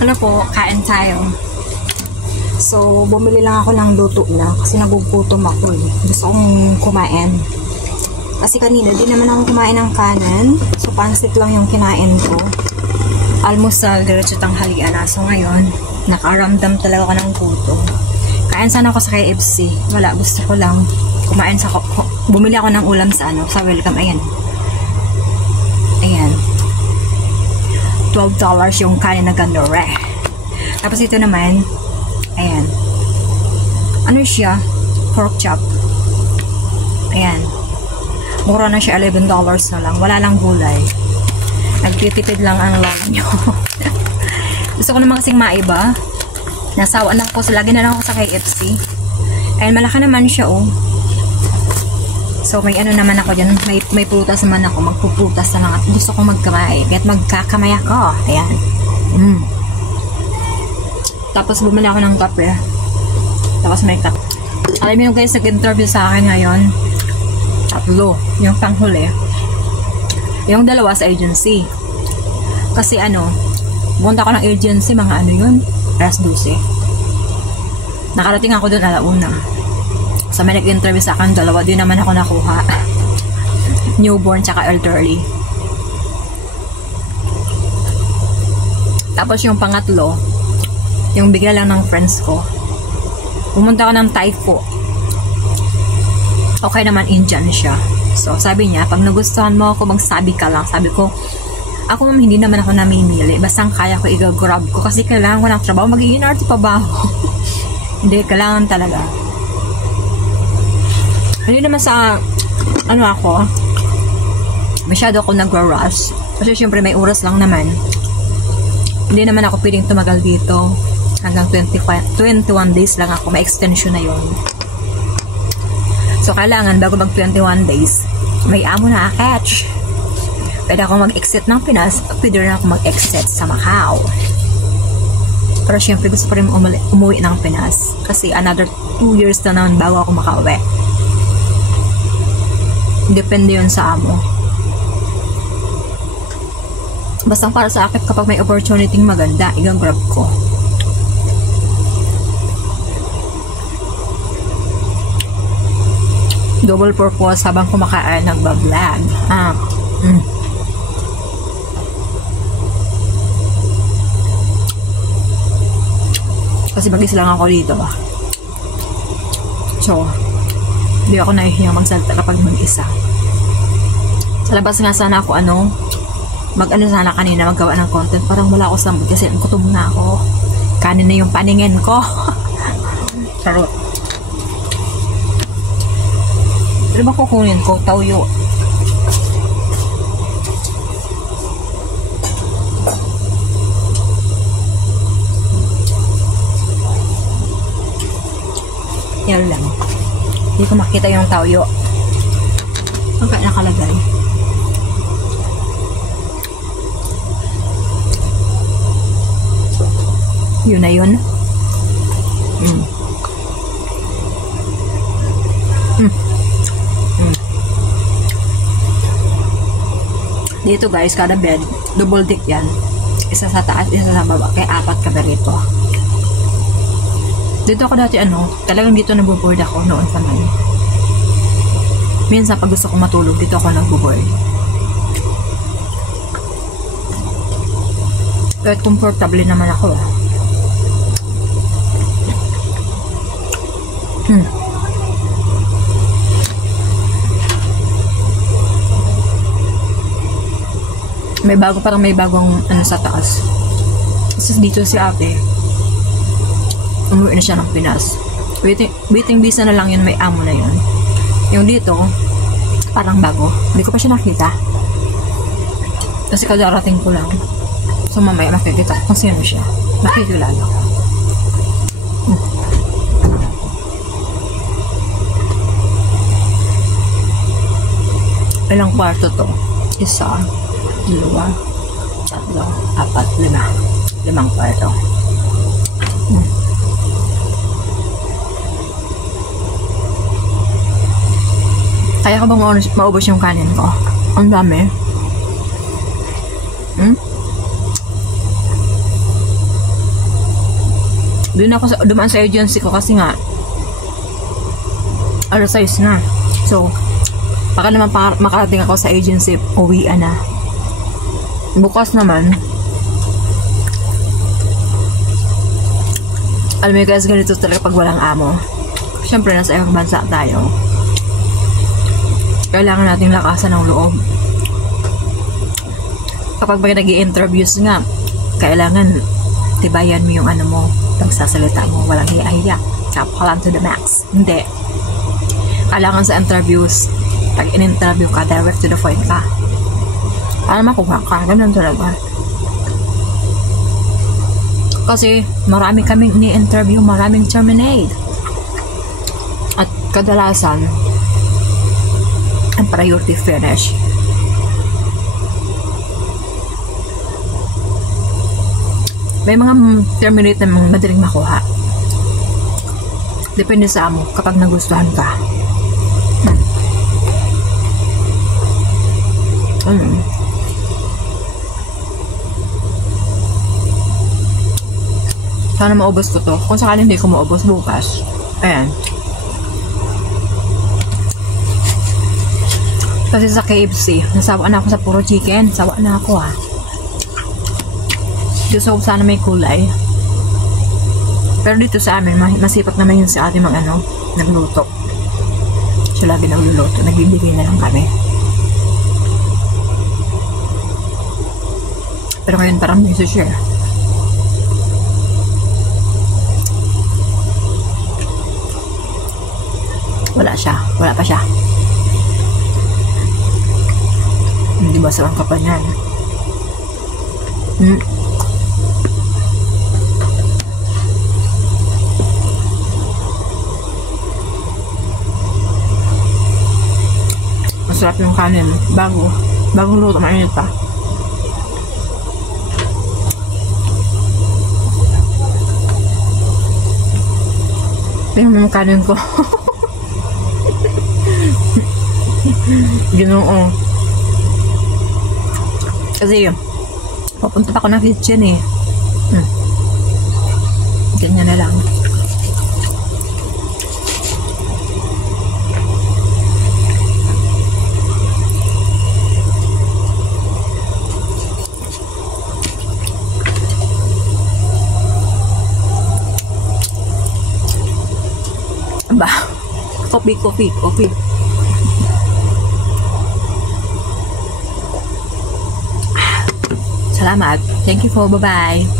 Ano po, kain tayo. So, bumili lang ako ng luto na kasi nagugutom ako eh. Gusto kong kumain. Kasi kanina, di naman ako kumain ng kanin. So, pansit lang yung kinain ko. Almusal, diretso tanghalian na. So, ngayon, nakaramdam talaga ako ng gutom. Kain sana ako sa KFC. Wala, gusto ko lang kumain sa... Bumili ako ng ulam sa sa Welcome. Ayan. Ayan. $12 yung kanin na gandore. Tapos ito naman, ayan. Ano siya? Pork chop. Ayan. Mura na siya, $11 na lang. Wala lang gulay. Nagtitipid lang ang lola nyo. Gusto ko naman kasing maiba. Nasawa na ako. So, lagi na lang ako sa KFC. Ayan, malaki naman siya, oh. So, may ano naman ako dyan. May prutas naman ako. Magpuprutas na lang. At gusto ko magkamay. Kaya't magkakamay ako. Ayan. Tapos, bumili ako ng kape. Tapos, may kape. Alam niyo guys, nag-interview sa akin ngayon. 3. Yung panghuli. Yung 2 sa agency. Kasi pumunta ako ng agency. Mga yun? 12. Nakarating ako doon 1:00. So, may nag-interview sa akin, 2, di naman ako nakuha. Newborn, tsaka elderly. Tapos, yung pangatlo, yung bigla lang ng friends ko. Pumunta ako ng Typho. Okay naman, Indian siya. So, sabi niya, pag nagustuhan mo ako, magsabi ka lang. Sabi ko, ako hindi naman ako namimili. Basta kaya ko i-grab ko. Kasi kailangan ko ng trabaho. Magiging arte pa ba ako? Hindi, kailangan talaga. Hindi naman sa, ako, masyado ako nag-rush. Kasi syempre may oras lang naman. Hindi naman ako pwedeng tumagal dito. Hanggang 21 days lang ako. May extension na yon. So, kailangan bago mag 21 days, may amo na catch. Pwede ako mag-exit ng Pinas, pwede rin ako mag-exit sa Macau. Pero syempre gusto pa rin umuwi ng Pinas. Kasi another 2 years na naman bago ako makauwi. Depende yun sa amo. Basta para sa akin, kapag may opportunity maganda, i-grab ko. Double purpose habang kumakain, nagbablog. Kasi mag-isa lang ako dito. So, hindi ako nahihiyang magsalita kapag mag-isa. Sa labas nga sana ako sana kanina maggawa ng content. Parang wala ako sa mood kasi gutom na ako. Kanin na yung paningin ko. Charot. Ano ba kukunin ko? Tauyo. Yan lang. Hindi ko makita yung tauyo. Ang kaya nakalagay. Yun na yun. Dito guys, kada bed, double deck yan. Isa sa taas, isa sa baba. Kaya 4 kami rito. Dito ako dati talagang dito nabuboard ako noon pa man. Minsan pag gusto kong matulog, dito ako nagbuboard. Pero comfortable naman ako. Parang may bagong sa taas. Kasi dito si ate, umuwi na siya ng Pinas. Waiting visa na lang yun, may amo na yun. Yung dito, parang bago. Hindi ko pa siya nakita. Kasi kadarating ko lang. So mamaya makikita kung sino siya. Makikilala ko. Ilang kwarto to? 1, 2, 3, 4, 5. 5 kwarto. Kaya ko bang maubos yung kanin ko? Ang dami. dumaan sa agency ko kasi nga alas 6 na. So, baka naman makarating ako sa agency, uwian na. Bukas naman, alam mo guys, ganito talaga pag walang amo. Siyempre, nasa ibang bansa tayo. Kailangan nating lakasan ng loob. Kapag may nag-i-interviews nga, kailangan tibayan mo yung ano mo, pagsasalita mo, walang hiya-hiya. Kapalan to the max. Hindi. Kailangan sa interviews, pag in-interview ka, direct to the point ka. Para makuha ka, ganun talaga. Kasi marami kaming ni-interview, maraming terminate. At kadalasan, ang priority finish. May mga terminate na madaling makuha. Depende sa amo kapag nagustuhan ka. Sana maubos ko to. Kung sakali hindi ko maubos bukas. Ayan. Kasi sa KFC, nasawa na ako sa puro chicken. Sawa na ako Gusto ko sana may kulay. Pero dito sa amin, masipag naman yun sa ating mga nagluto. Siya lagi nagluluto. Nagbibigay na lang kami. Pero ngayon parang may share. Wala siya. Wala pa siya. Hindi ba sarang ka pa niyan? Masarap yung kanin. Bagong luto, mainit pa. Tingnan mo yung kanin ko. Ginoo. Kasi papunta pa ako ng kitchen Ganyan na lang. Aba, coffee. Salamat. Thank you for bye-bye.